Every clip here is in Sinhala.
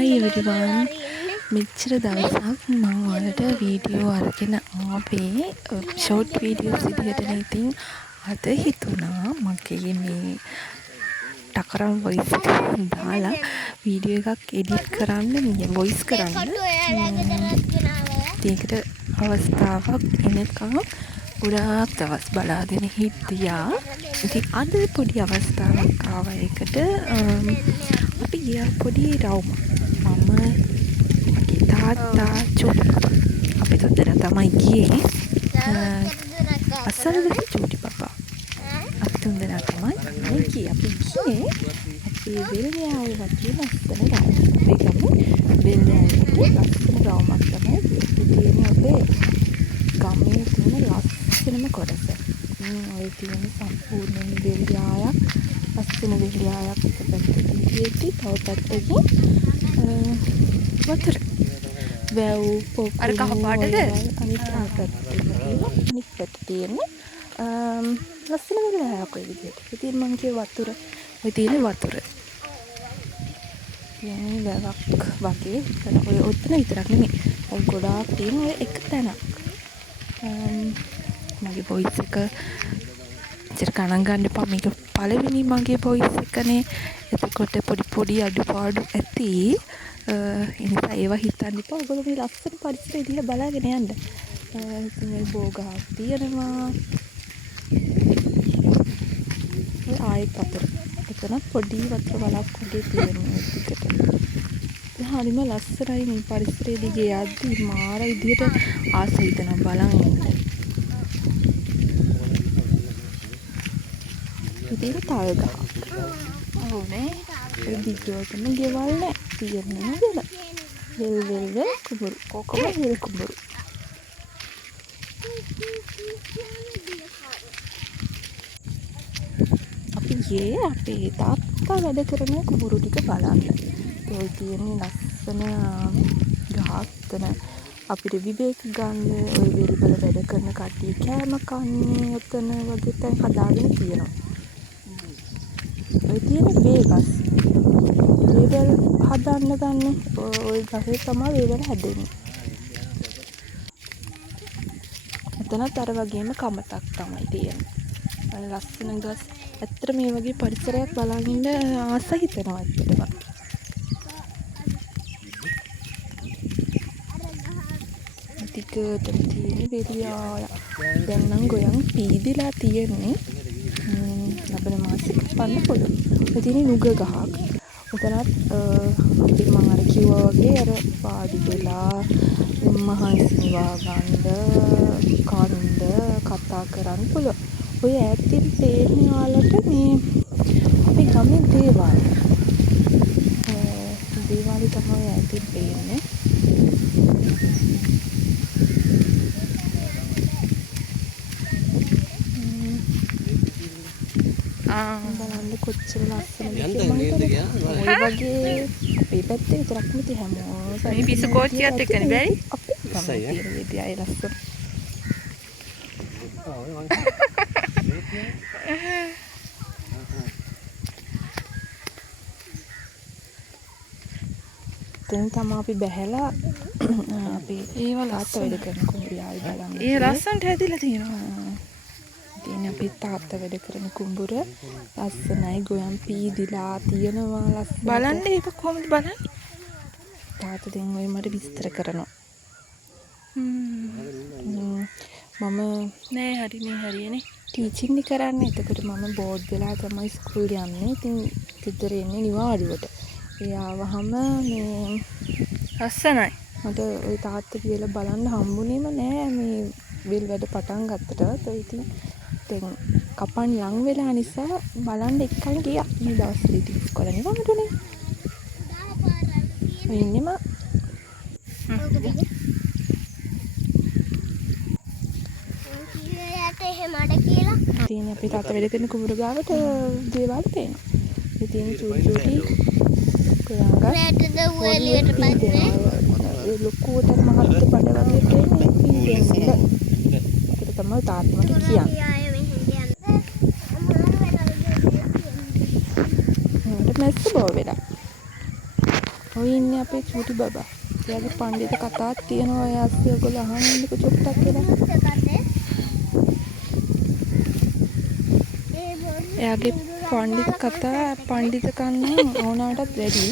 Hi everyone. මෙච්චර දවසක් මම ඔයාලට වීඩියෝ අරගෙන ආවේ ෂෝට් වීඩියෝස් විදිහටනේ. ඉතින් අද හිතුණා මගේ මේ ටකරම් වොයිස් එක දාලා වීඩියෝ එකක් එඩිට් කරන්න, මේ වොයිස් කරන්න. ඒකට අවස්ථාවක් එනකම් ගොඩාක් දවස් බලාගෙන හිටියා. ඉතින් අද පොඩි අවස්ථාවක් ආවා. ඒකට අපි ගියා පොඩි රවුමක්. මම මගේ තාත්තා චූටි පපා අපි තුන්දෙනා තමයි ගියේ. අසල්වැසි චූටි පපා අපි තුන්දෙනා තමයි ගියේ. අපි ගියේ අපේ වෙල්යාවේ වගේ ලස්සන රවුමක්. අපේ ගමේ වෙල්යාවේ ලස්සන රවුමක් තමයි තියෙන්නේ. අපේ ගමේ තියෙන ලස්සනම කොටස. ඔය තියෙන සම්පූර්ණ වෙල්යායක්, ලස්සන වෙල්යායක් එක පැත්තකින් තියෙද්දි තව පැත්තකින් වතුර වැව් පොකුණු අර කහ පාටද අනිත් පැත්තේ තියෙන්නේ ලස්සන වෙල්යාවක් ඔය විදිහට. ඉතින් මං කිය වතුර ඔය තියෙන වතුර යන්නේ වැවක් වගේ. ඔය ඔතන විතරක් නෙමෙයි. ඔය ගොඩාක් තියෙන ඔය එක තැනක්. මගේ වොයිස් එක ඉතින් ගණන් ගන්න එපා. මේක පළවෙනි මගේ වොයිස් එකනේ. එතකොට පොඩි අඩුපාඩු ඇති. එනිසා ඒවා හිතන්න එපා. ඔයගොල්ලෝ මේ ලස්සන පරිසරය දිහා බලාගෙන යන්න. ඉතින් මේ බෝගහක් තියෙනවා. ඔය ආයෙත් වතුර. එතන පොඩි වතුර වලක් වගේ තියෙනවා ටිකට. හරිම ලස්සනයි මේ පරිසරය දිගේ යද්දි. මාර විදියට ආස හිතෙනවා බලන් ඉන්න. ඉතින් තව ගහක්. ඔව් නේ. ඒ දිගටම ගෙවල් නෑ. තියෙන්නේ වෙල. වෙල් කුඹුරු. කොකම වෙල් කුඹුරු. අපි ගියේ අපේ තාත්තා වැඩ කරන කුඹුරු ටික බලන්න. ඒ තියෙන්නේ ලස්සන ගහක්. එතන අපිට විවේක ගන්න ඔය වෙල් වල වැඩ කරන කට්ටිය කෑම කන්නේ එතන වගේ තැන් හදාගෙන තියෙනවා. ඔය තියෙන වේගස්. වේවැල් හදන්න ගන්න ඔය ගහේ තමයි වේවැල් හැදෙන්නේ. එතනත් අර වගේම කමතක් තමයි තියෙන්නේ. අර ලස්සන ගස්. ඇත්තට මේ වගේ පරිසරයක් බලන් ඉන්න ආස හිතෙනවා ඇත්තටම. ටිකටම තියෙන වෙලියාය. දැන් නම් ගොයන් පීදිලා තියෙන්නේ. ලබන මාසෙක පන්න පුළුවන්. ඔය තියෙන නුග ගහක්. උතනත් අපි මම අර කිව්වා වගේ අර පාඩි වෙලා මහන්සි වාගන්න කන්ද කතා කරන්න පුළුවන්. ඔය ඈතින් පේන්නේ ඔයාලට මේ අපි ගමේ දේවාලය. දේවාලය තමයි ඈතින් පේන්නේ. බලන්න කොච්චර ලස්සනද කියලා. ඔය වගේ අපේ පැත්තේ විතරක් නෙති හැමෝම මේ පිස්සු කෝච්චියත් එක්කනේ බැරි. අපේ ගමේ තියෙන විදියයි ලස්සන. දැන් තමයි අපි බැහැලා අපි ඒව ලාත්ත වැඩ කරන කුඹුරයි බලන්න. ඒ ලස්සනට හැදිලා තියෙනවා. ඉතින් අපි තාත්තා වැඩ කරන කුඹුර ලස්සනයි. ගොයම් පීදිලා තියෙනවා ලස්සන. බලන්න ඒක කොහොමද බලන්නේ? තාත්තා දැන් ඔය මට විස්තර කරනවා. මම නෑ හරියනේ ටීචින් කරන්නේ. එතකොට මම බෝඩ් වෙලා තමයි ස්කූල් යන්නේ. ඉතින් ගෙදර එන්නේ නිවාඩුවට. ඒ ආවහම මේ ලස්සනයි. මට ওই තාත්තා කියලා බලන්න හම්බුනේම නෑ මේ වෙල් වැඩ පටන් ගත්තට. ඒ ඉතින් දැන් කපන් ලං වෙලා නිසා බලන්න එක්කන් ගියා. මේ දවස්වලදී ඉස්කෝලේ නිවාඩුනේ. ඉන්නෙම ඉතින් අපි තාත්තා වැඩ කරන කුඹුර ගාවට දේවාල පේනවා. ඉතින් චූටි ලොකුවට මහත් බඩ වගේ පේන්නේ. ඒක තමයි තාත්තමට කියන්නේ. මැස්ස බෝ වෙලා. ඔය ඉන්නේ අපේ චූටි බබා. එයාගේ පඬිත කතාවක් තියෙනවා. ඔය ඇස්සේ ඔයගොල්ලෝ අහන්න ඉන්නකෝ චුට්ටක් කියලා. එයාගේ පඬිත කතා පඬිතකම් නම් ඕනාටත් වැඩි.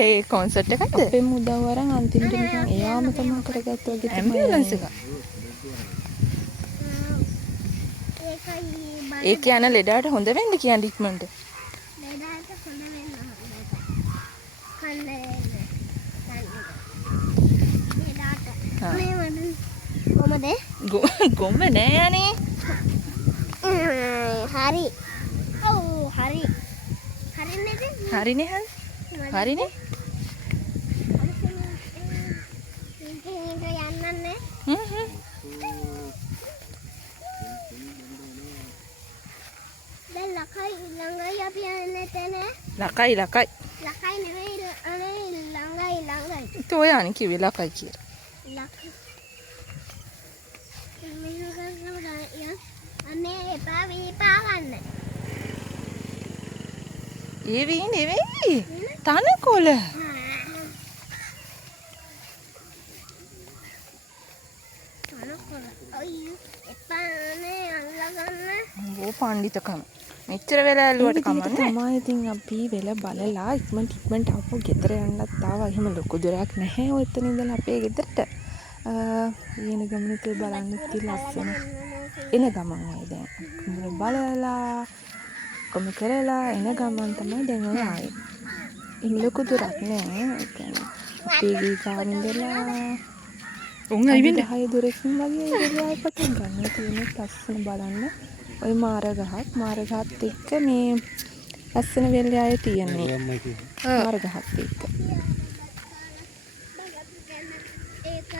ඒ කොන්සර්ට් එකක්ද? අපේ මුදව අරන් අන්තිමට නිකන් එයාම තමයි කරගත්ත වගේ තමයි. ඇම්බියුලන්ස් එක. ඒ කියන ලෙඩාට හොඳ වෙන්න කියන්නේ ඉක්මනට. ලෙඩාට හොඳ වෙන්න කොහමද? ගොම නෑ අනේ. හරි. ඔව් හරි. හරිනේ. හරිනේ හරි. හරිනේ. යන්නන්නේ. දැන් ලකයි ළඟයි අපි යන්නේ තැන. ලකයි. ලකයි නෙවෙයි අනේ ළඟයි. ඒක ඔය අනේ කිව්වේ ලකයි කියලා. ලකයි. අනේ එපා වීපා ගන්න. ඒ වී නෙවෙයි. තනකොළ. ඕ පඬිතකම. මෙච්චර වෙලා ඇල්ලුවට කමන්නේ. තමයි ඉතින් අපි වෙලා බලලා ඉක්මනට ආපහු ගෙදර යන්නත් ආවා. එහෙම ලොකු දුරක් නැහැ ඔය එතන ඉඳලා අපේ ගෙදරට. ඊන ගමනට බලන්න ඉති ලස්සන. එන ගමන් වයි දැන්. කුඹුර බලලා කොම කරලා එන ගමන් තමයි දැන් ඔය ආවේ. එහෙම ලොකු දුරක් නෑ. ඒ කියන්නේ අපි ගේ ගාන ඉඳලා උන් අයිවෙන්නේ 10 දුරකින් වගේ ඉඳලා පටන් ගන්න තියෙන ලස්සන බලන්න. ඔය මාරගහත් එක්ක මේ ලස්සන වෙල්ලේ ආයේ තියෙන්නේ. මාරගහත් එක්ක. ඒක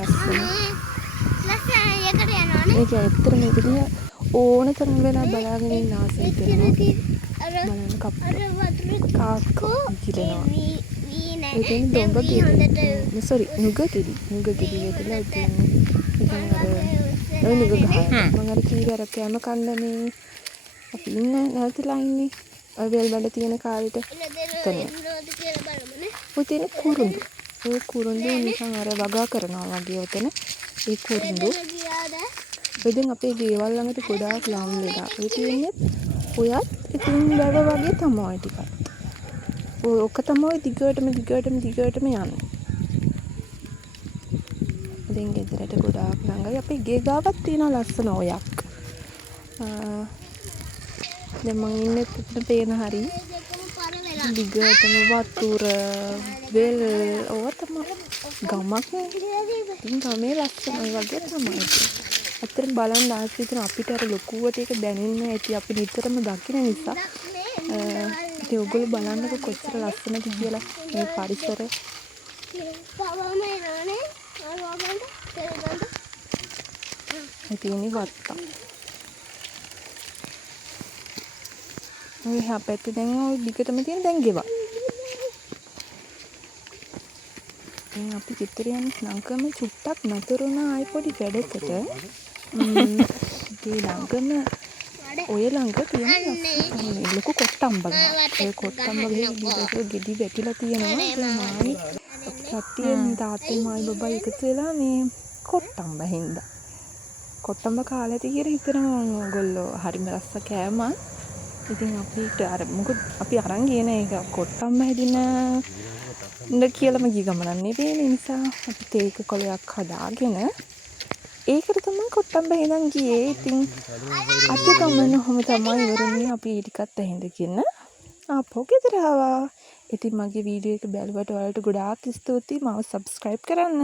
ලස්සන. ඒක ඇත්තට මේකදී ඕන තරම් වෙලා බලාගෙන ඉන්න ආසයි තියෙනවා. බලන්න කාක්කෝ කිරෙනවා. ඒ කියන්නේ දොඹ ගෙඩි. නුග ගෙඩි වේදලා තියෙන්නේ. ඔය නුග ගහ. මම අර කීර අර කැම කන්න මේ අපි ඉන්න නැතිලා ඉන්නේ. ඔය වෙල් වල තියෙන කාලෙට එතන. ඔය තියෙන කුරුඳු. ඒ කුරුඳු නිකන් අර වගා කරනවා වගේ උතන. ඒ කුරුඳු. එදින් අපේ ගෙවල් ළඟට ගොඩාක් ලම් වෙලා. ඒ තියෙන්නේ ඔයත් ඉතින් බව වගේ තමයි ටිකක්. ඔක තමයි දිගටම යන්නේ. ඉතින් ගෙදරට ගොඩාක් ළඟයි. අපේ ගේ ගාවක් තියෙන ලස්සන ඔයක්. දැන් මං ඉන්නේ එතන පේන හරි. දිගටම වතුර වෙල් ඔව තමයි ගමක් නේ. ඉතින් ගමේ ලස්සනයි වගේ තමයි. අතරම බලන්න ආසයි තියෙන අපිට අර ලොකුවට ඒක දැනෙන්නේ නැති අපි නිතරම දකින නිසා. ඉතින් ඔයගොල්ලෝ බලන්නකො කොච්චර ලස්සනද කියලා මේ පරිසරය. ඉතින් වත්තා. ඔය හැපැත්තේ දැන් ඔය දිගටම තියෙන දැන් ගෙවල්. දැන් අපි ගෙදර යන ළඟම චුට්ටක් නතරුණා ආයි පොඩි වැඩකට. ගේ ළඟම ඔය ළඟ තියෙන ලොකු කොට්ටම්බ ගහ. ඒ කොට්ටම්බ ගහේ ගෙඩි වැටිලා තියෙනවා. ඉතින් මායි කට්ටියෙන් තාත්තේ මායි බබා එකතු වෙලා මේ කොට්ටම්බ හින්දා. කොට්ටම්බ කාලා තියෙන හිතනවා ඔයගොල්ලෝ හරිම රස්ස කෑම. ඉතින් අපිට අර මොකද අපි අරන් ගියන එක කොට්ටම්බ හැදින ඉන්න කියලාම ගිය ගමනක් නෙවෙයි. ඒ නිසා අපි තේක කොලයක් හදාගෙන ඒකට තමයි කොට්ටම්බ හෙදන් ගියේ. ඉතින් අද ගමන ඔහොම තමයි ඉවරනේ. අපි ටිකත් ඇහිඳගෙන ආපහු ගෙදර ආවා. ඉතින් මගේ වීඩියෝ එක බැලුවට ඔයාලට ගොඩාක් ස්තුතියි. මාව subscribe කරන්න.